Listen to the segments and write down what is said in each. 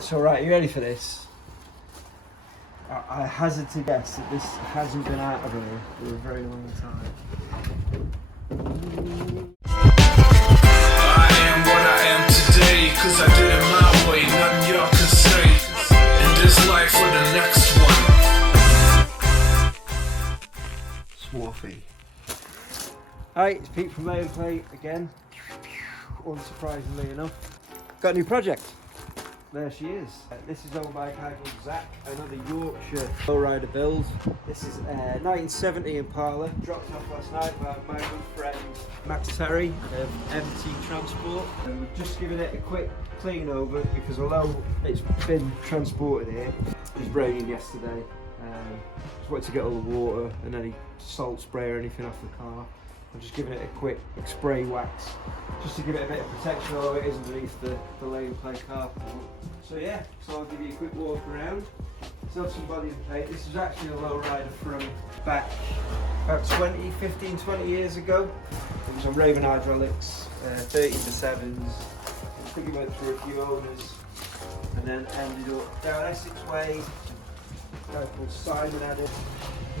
So right, you ready for this? I hazard to guess that this hasn't been out of here for a very long time. I am what I am today, cause I did it my way, nothing y'all can say. In this life or the next one. Swarthy. Hi, it's Pete from LayNPlay again. Unsurprisingly enough. Got a new project. There she is. This is owned by a guy called Zach, another Yorkshire lowrider build. This is a 1970 Impala, dropped off last night by my good friend Max Terry of MT Transport. And we've just given it a quick clean over because although it's been transported here, it was raining yesterday. Just wanted to get all the water and any salt spray or anything off the car. I'm just giving it a quick spray wax just to give it a bit of protection, although it is underneath the LayNPlay carpet. So yeah, so I'll give you a quick walk around. Still have some body and paint. This was actually a lowrider from back about 20 years ago. It was on Raven hydraulics, 13-7s. I think it went through a few owners and then ended up down Essex Way. A guy called Simon had it.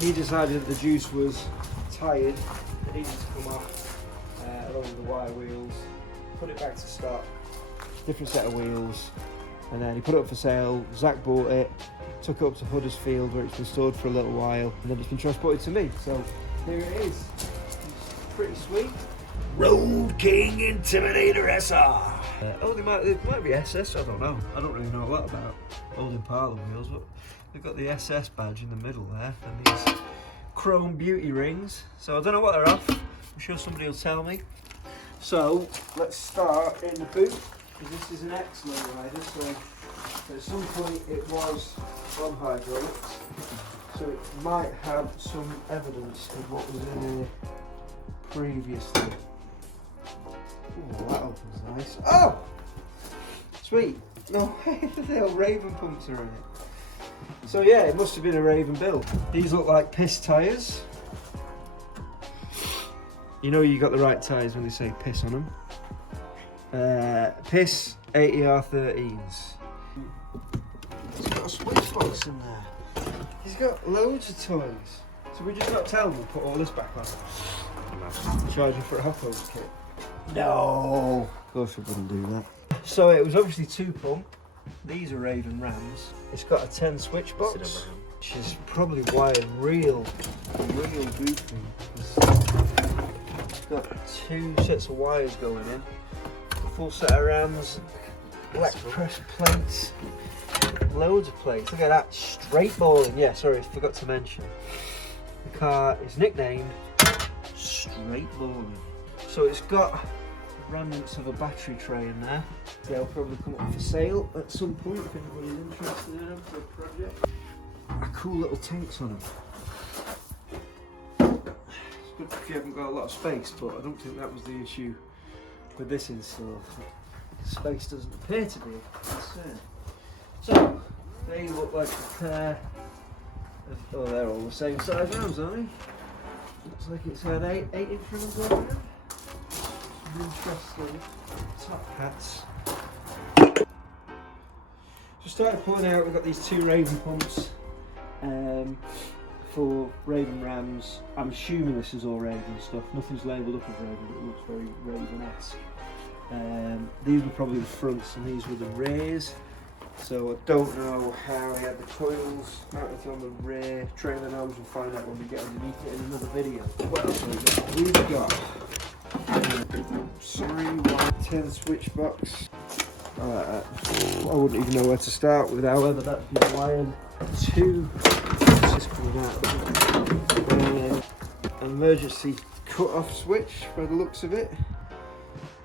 He decided that the juice was tired. It needed to come off along with the wire wheels, put it back to stock, different set of wheels, and then he put it up for sale. Zach bought it, took it up to Huddersfield where it's been stored for a little while, and then it's been transported to me. So here it is. It's pretty sweet. Road King Intimidator SR. It might be SS, I don't know. I don't really know a lot about old Impala wheels, but they've got the SS badge in the middle there, and these chrome beauty rings, so I don't know what they're off. I'm sure somebody will tell me. So let's start in the boot, because this is an ex-lowrider, so at some point it was on hydraulics, so it might have some evidence of what was in here previously. Oh, that opens nice. Oh! Sweet! No, the old Raven pumps are in it. So yeah, it must have been a Raven build. These look like piss tyres. You know you got the right tyres when they say piss on them. Piss 80R13s. He's got a switch box in there. He's got loads of toys. So we just got to tell him we'll put all this back on. Charging for a hot hose kit. No! Of course we wouldn't do that. So it was obviously 2-pump. These are Raven Rams. It's got a 10 switch box, which is probably wired real goofy. It's got 2 sets of wires going in, a full set of Rams, black press plates, loads of plates. Look at that, straight balling. Yeah, sorry, I forgot to mention. The car is nicknamed Straight Balling. So it's got remnants of a battery tray in there. They'll probably come up for sale at some point if anybody's interested in them for a project. Cool little tanks on them. It's good if you haven't got a lot of space, but I don't think that was the issue with this install. Space doesn't appear to be a concern. So they look like a pair of, oh, they're all the same size rams, aren't they? Looks like it's had 8-inch rims going around. Interesting top hats. So started pulling out, we've got these 2 Raven pumps for Raven Rams. I'm assuming this is all Raven stuff. Nothing's labelled up as Raven, but it looks very Raven-esque. These were probably the fronts and these were the rears. So I don't know how he had the coils mounted on the rear trailer arms. We'll find out when we get underneath it in another video. What else have we got? We've got 10 switch box. I wouldn't even know where to start with, however that's been wired. 2 is coming out. Emergency cut-off switch by the looks of it.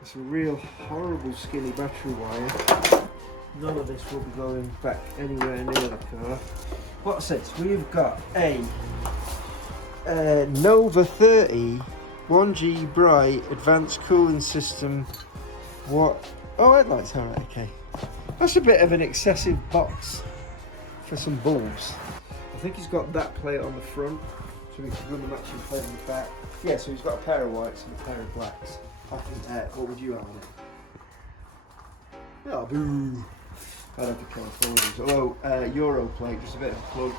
It's a real horrible skinny battery wire. None of this will be going back anywhere near the car. What's this? We've got a Nova 30 1G Bright Advanced Cooling System. What? Oh, headlights, alright, okay. That's a bit of an excessive box for some bulbs. I think he's got that plate on the front, so we can run the matching plate on the back. Yeah, so he's got a pair of whites and a pair of blacks. What would you have on it? Oh, boo. I'd have the Californians. Although Euro plate, just a bit of a plug,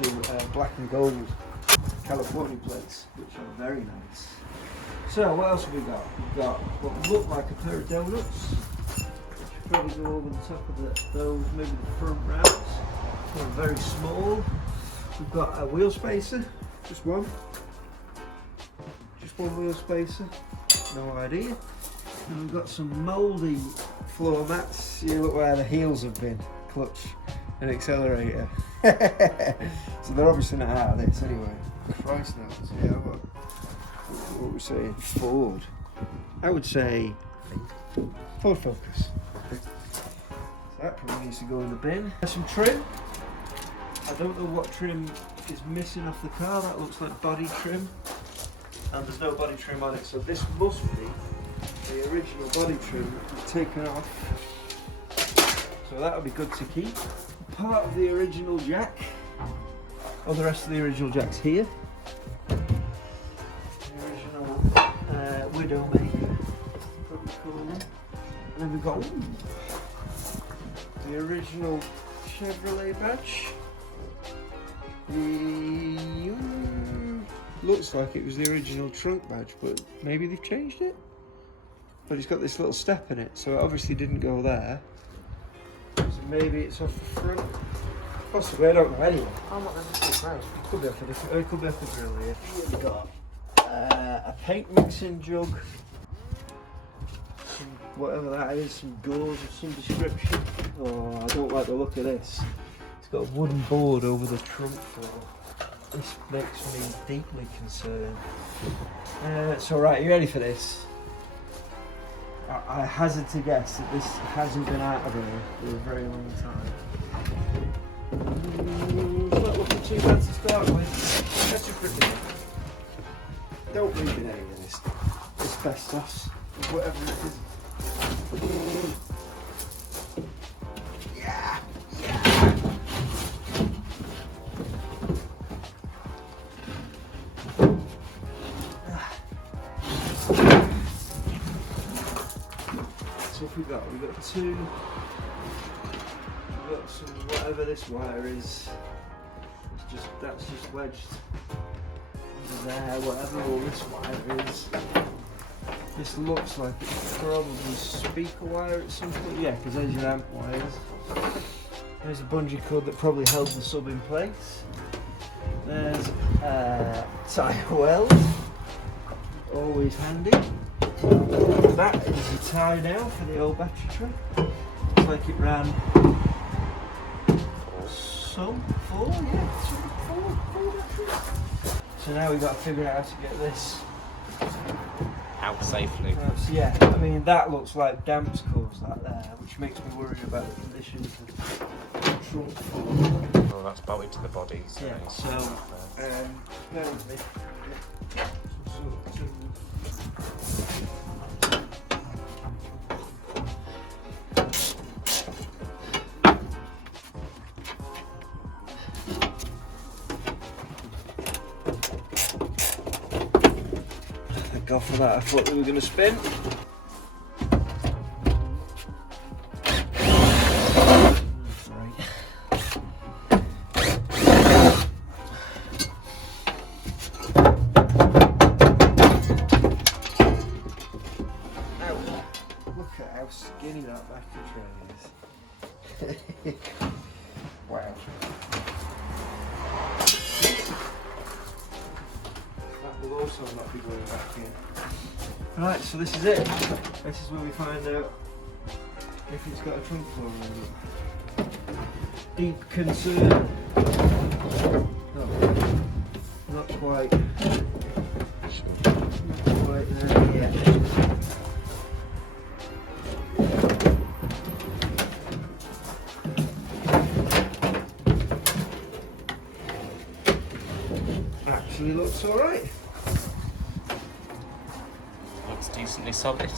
do black and gold California plates, which are very nice. So what else have we got? We've got what look like a pair of donuts, which probably go over the top of those, maybe the front rounds. They're very small. We've got a wheel spacer, just one wheel spacer, no idea. And we've got some mouldy floor mats. You look where the heels have been, clutch and accelerator. So they're obviously not out of this anyway. Christ knows. Yeah, what are we saying? Ford. I would say Ford Focus. So that probably needs to go in the bin. There's some trim. I don't know what trim is missing off the car. That looks like body trim. And there's no body trim on it, so this must be the original body trim taken off. So that'll be good to keep. Part of the original jack. Oh, the rest of the original jack's here. The original Widowmaker. And then we've got the original Chevrolet badge. Looks like it was the original trunk badge, but maybe they've changed it. But it's got this little step in it, so it obviously didn't go there. So maybe it's off the front. Possibly, I don't know. Anyway, I'm not necessarily proud. It could be off the different. It could be off the grill here. We've got a paint mixing jug, some whatever that is, some gauze of some description. Oh, I don't like the look of this. It's got a wooden board over the trunk floor. This makes me deeply concerned. So right, you ready for this? I hazard to guess that this hasn't been out of here for a very long time. It's not looking too bad to start with. That's just pretty. Don't leave in any of this asbestos, whatever it is. Yeah, yeah. So what we've got two. We've got some whatever this wire is. That's just wedged under there, whatever all this wire is. This looks like it's probably speaker wire at some point. Yeah, because there's your amp wires. There's a bungee cord that probably held the sub in place. There's a tyre weld, always handy. That is a tie now for the old battery tray. Looks like it ran four batteries. So now we've got to figure out how to get this out safely. Yeah, I mean that looks like damp's caused that there, which makes me worry about the condition of the trunk floor. Well, that's bolted to the body. So yeah, so bear with me. Thank God for that, I thought we were going to spin. Look at how skinny that battery tray is. Wow. That will also not be going back in. Right, so this is it. This is where we find out if it's got a trunk floor or not. Deep concern. No, not quite. Not quite there yet. Actually looks alright. Looks decently solid.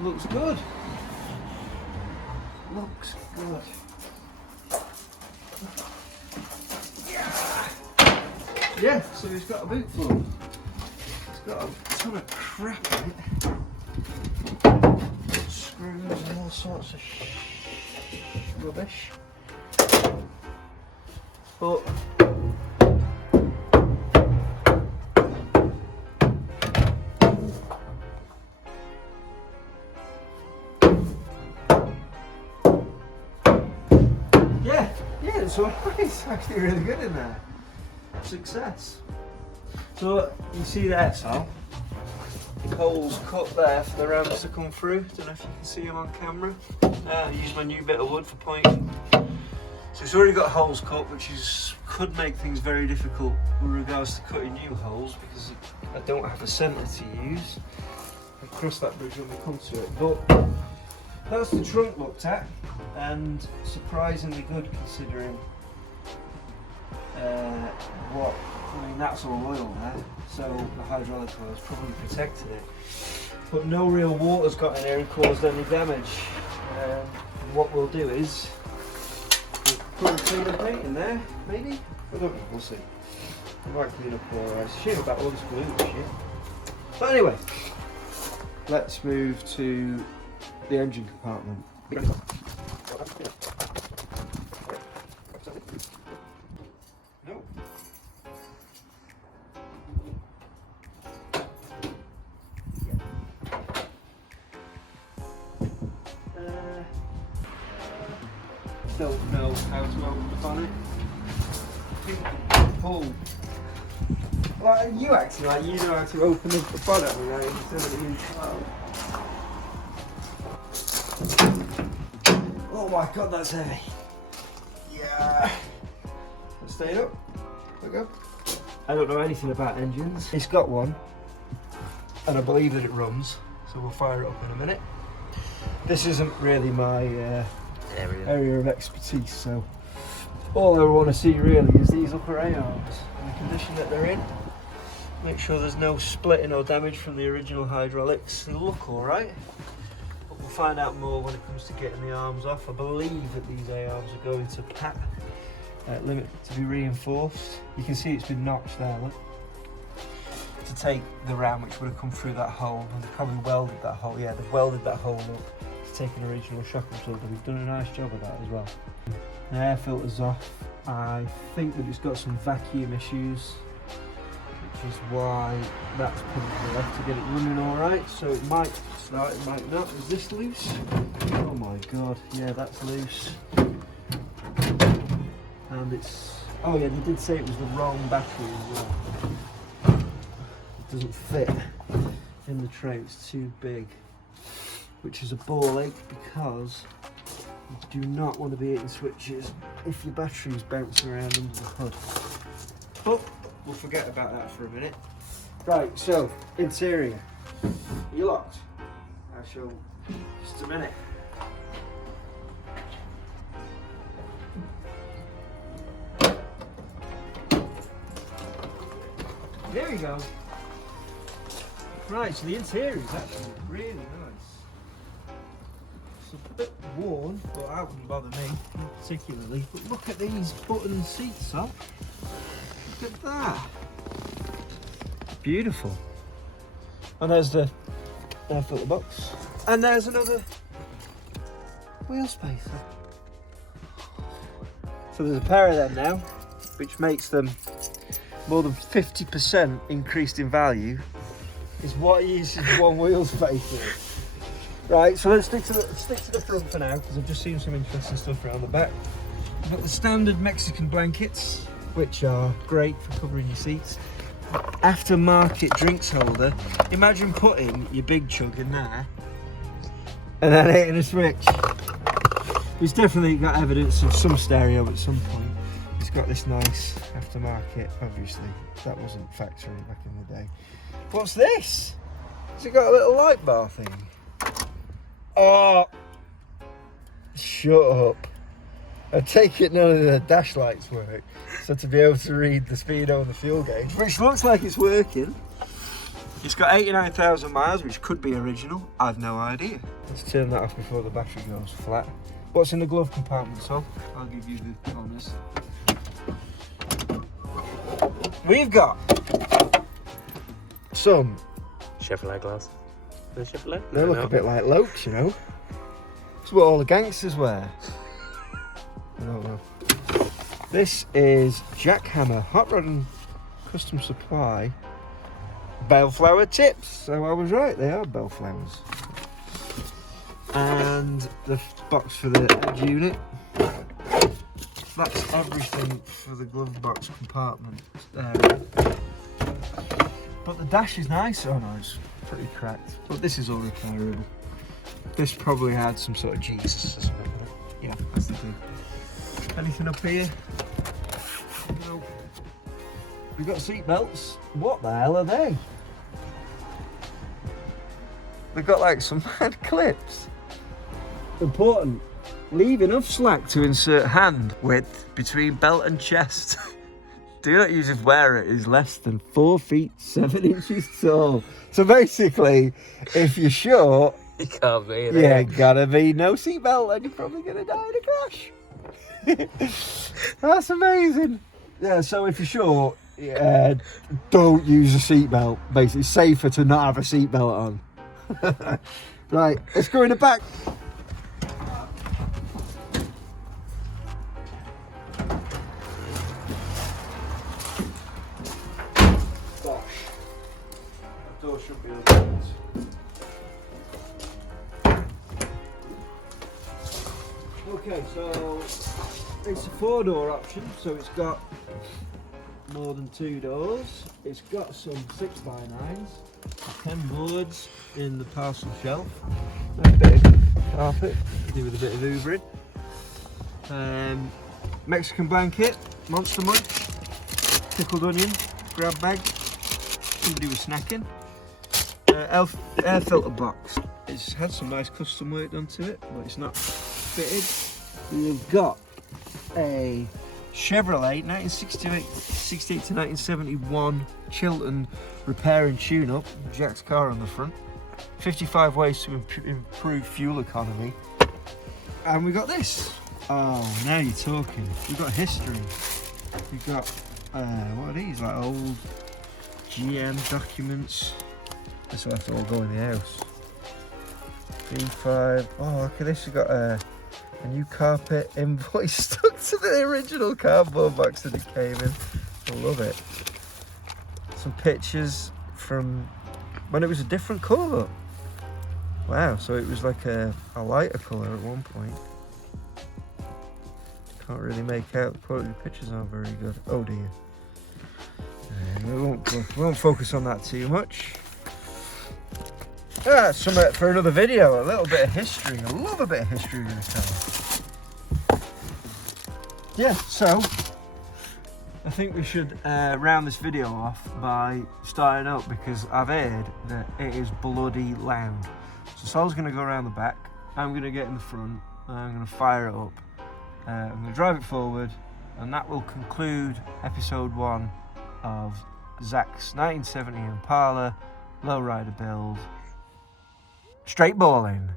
Looks good. Looks good. Yeah, so it's got a boot floor. It's got a ton of crap in it. Screws and all sorts of rubbish. But yeah, so it's actually really good in there. Success. So you see there, Sal, holes cut there for the rams to come through. Don't know if you can see them on camera. I use my new bit of wood for pointing. So it's already got holes cut, which could make things very difficult with regards to cutting new holes because I don't have a centre to use. I'll cross that bridge when we come to it. But that's the trunk looked at, and surprisingly good considering that's all oil there, so the hydraulic oil's probably protected it. But no real water's got in here and caused any damage. What we'll do is we'll put a clean of paint in there, maybe? I don't know, we'll see. I might clean up alright. Shame about all this glue and shit. But anyway, let's move to the engine compartment. No. Don't know how to open the bonnet. Pull. Like you actually, like you know how to open the bonnet, I mean, like, instead of the inside. Oh my god, that's heavy. Yeah. Stay up. There we go. I don't know anything about engines. It's got one, and I believe that it runs, so we'll fire it up in a minute. This isn't really my area of expertise, so all I want to see really is these upper A-arms and the condition that they're in. Make sure there's no splitting or damage from the original hydraulics. They look alright, but we'll find out more when it comes to getting the arms off. I believe that these A-arms are going to PAT, limit to be reinforced. You can see it's been notched there, look, to take the ram which would have come through that hole, and they probably welded that hole. Yeah, they've welded that hole up to take an original shock absorber. We've done a nice job of that as well. The air filter's off. I think that it's got some vacuum issues, which is why that's probably left to get it running alright. So it might start, it might not. Is this loose? Oh my god, yeah, that's loose. And it's, oh yeah, they did say it was the wrong battery as well. It doesn't fit in the tray, it's too big, which is a ball ache because you do not want to be hitting switches if your battery's bouncing around under the hood. But we'll forget about that for a minute. Right, so interior. Are you locked? I shall, just a minute. There we go. Right, so the interior is actually really nice. It's a bit worn, but that wouldn't bother me particularly. But look at these button seats, huh? Look at that. Beautiful. And there's the air filter box. And there's another wheel spacer. So there's a pair of them now, which makes them more than 50% increased in value. Is what uses one wheel spacer. Right, so let's stick to the front for now, because I've just seen some interesting stuff around the back. We've got the standard Mexican blankets, which are great for covering your seats. Aftermarket drinks holder. Imagine putting your big chug in there and then hitting a switch. It's definitely got evidence of some stereo at some point. It's got this nice aftermarket, obviously. That wasn't factory back in the day. What's this? Has it got a little light bar thing? Oh, shut up. I take it none of the dash lights work. So to be able to read the speedo and the fuel gauge, which looks like it's working. It's got 89,000 miles, which could be original. I've no idea. Let's turn that off before the battery goes flat. What's in the glove compartment, Sol? I'll give you the honours. We've got some Chevrolet glass. Chevrolet? They look a bit like Lokes, you know. It's what all the gangsters wear. I don't know. This is Jackhammer Hot Rod and Custom Supply bellflower tips. So I was right, they are bellflowers. And the box for the edge unit. That's everything for the glove box compartment area. But the dash is nice. Oh no, it's pretty cracked. But this is all repairable. This probably had some sort of Jesus or something. Yeah, that's the thing. Anything up here? No. We've got seat belts. What the hell are they? They've got like some mad clips. Important. Leave enough slack to insert hand width between belt and chest. Do not use if wearer is less than 4 feet 7 inches tall. So basically, if you're short, You can't be there. yeah, gotta be no seatbelt, and you're probably gonna die in a crash. That's amazing. Yeah, so if you're short, don't use a seatbelt. Basically, it's safer to not have a seatbelt on. Right, let's go in the back. Gosh, that door should be open. Okay, so it's a 4-door option, so it's got more than 2 doors. It's got some 6x9s, 10 boards in the parcel shelf, a bit of carpet, do with a bit of hoovering. Mexican blanket, monster munch, pickled onion, grab bag, somebody was snacking. Air filter box. It's had some nice custom work done to it, but it's not fitted. We've got a Chevrolet 1968 to 1971 Chilton repair and tune-up, Jack's car on the front. 55 ways to improve fuel economy. And we got this. Oh, now you're talking. We've got history. We've got, what are these, like old GM documents. This will have to all go in the house. B5, oh look at this, we've got a new carpet invoice stuck to the original cardboard box that it came in. I love it. Some pictures from when it was a different colour. Wow, so it was like a lighter colour at one point. Can't really make out, the quality of the pictures aren't very good. Oh dear. We won't focus on that too much. Something for another video, a little bit of history. I love a bit of history in this car. Yeah, so I think we should round this video off by starting up, because I've heard that it is bloody loud. So Sol's going to go around the back, I'm going to get in the front, and I'm going to fire it up. I'm going to drive it forward, and that will conclude episode 1 of Zach's 1970 Impala Lowrider build. Straight balling.